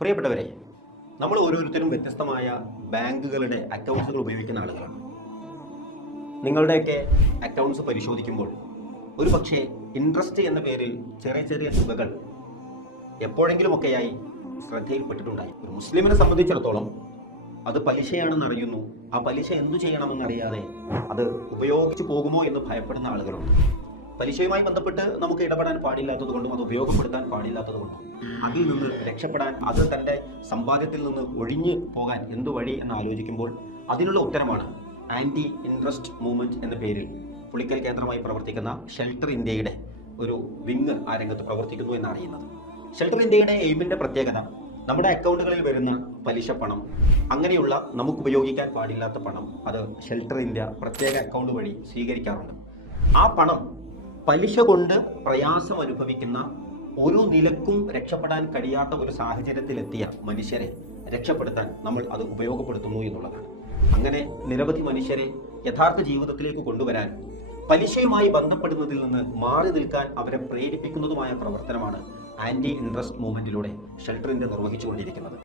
പ്രിയപ്പെട്ടവരെ, നമ്മൾ ഓരോരുത്തരും വ്യത്യസ്തമായ ബാങ്കുകളുടെ അക്കൗണ്ട്സുകൾ ഉപയോഗിക്കുന്ന ആളുകളാണ്. നിങ്ങളുടെയൊക്കെ അക്കൗണ്ട്സ് പരിശോധിക്കുമ്പോൾ ഒരു പക്ഷേ ഇൻട്രസ്റ്റ് എന്ന പേരിൽ ചെറിയ ചെറിയ തുകകൾ എപ്പോഴെങ്കിലുമൊക്കെയായി ശ്രദ്ധയിൽപ്പെട്ടിട്ടുണ്ടായി. ഒരു മുസ്ലിമിനെ സംബന്ധിച്ചിടത്തോളം അത് പലിശയാണെന്ന് അറിയുന്നു. ആ പലിശ എന്തു ചെയ്യണമെന്നറിയാതെ അത് ഉപയോഗിച്ചു പോകുമോ എന്ന് ഭയപ്പെടുന്ന ആളുകളുണ്ട്. പലിശയുമായി ബന്ധപ്പെട്ട് നമുക്ക് ഇടപെടാൻ പാടില്ലാത്തത് കൊണ്ടും അത് ഉപയോഗപ്പെടുത്താൻ പാടില്ലാത്തത് കൊണ്ടും അതിൽ നിന്ന് രക്ഷപ്പെടാൻ, അത് തൻ്റെ സമ്പാദ്യത്തിൽ നിന്ന് ഒഴിഞ്ഞു പോകാൻ എന്തു വഴി എന്ന് ആലോചിക്കുമ്പോൾ അതിനുള്ള ഉത്തരമാണ് ആൻറ്റി ഇൻട്രസ്റ്റ് മൂവ്മെന്റ് എന്ന പേരിൽ പുളിക്കൽ കേന്ദ്രമായി പ്രവർത്തിക്കുന്ന ഷെൽട്ടർ ഇന്ത്യയുടെ ഒരു വിങ് ആ രംഗത്ത് പ്രവർത്തിക്കുന്നു എന്നറിയുന്നത്. ഷെൽട്ടർ ഇന്ത്യയുടെ എയിമിന്റെ പ്രത്യേകത നമ്മുടെ അക്കൗണ്ടുകളിൽ വരുന്ന പലിശ പണം, അങ്ങനെയുള്ള നമുക്ക് ഉപയോഗിക്കാൻ പാടില്ലാത്ത പണം, അത് ഷെൽട്ടർ ഇന്ത്യ പ്രത്യേക അക്കൗണ്ട് വഴി സ്വീകരിക്കാറുണ്ട്. ആ പണം പലിശ കൊണ്ട് പ്രയാസം അനുഭവിക്കുന്ന, ഒരു നിലക്കും രക്ഷപ്പെടാൻ കഴിയാത്ത ഒരു സാഹചര്യത്തിലെത്തിയ മനുഷ്യരെ രക്ഷപ്പെടുത്താൻ നമ്മൾ അത് ഉപയോഗപ്പെടുത്തുന്നു എന്നുള്ളതാണ്. അങ്ങനെ നിരവധി മനുഷ്യരെ യഥാർത്ഥ ജീവിതത്തിലേക്ക് കൊണ്ടുവരാൻ, പലിശയുമായി ബന്ധപ്പെടുന്നതിൽ നിന്ന് മാറി നിൽക്കാൻ അവരെ പ്രേരിപ്പിക്കുന്നതുമായ പ്രവർത്തനമാണ് ആന്റി ഇൻട്രസ്റ്റ് മൂവ്മെന്റിലൂടെ ഷെൽട്ടർ ഇന്ത്യ നിർവഹിച്ചുകൊണ്ടിരിക്കുന്നത്.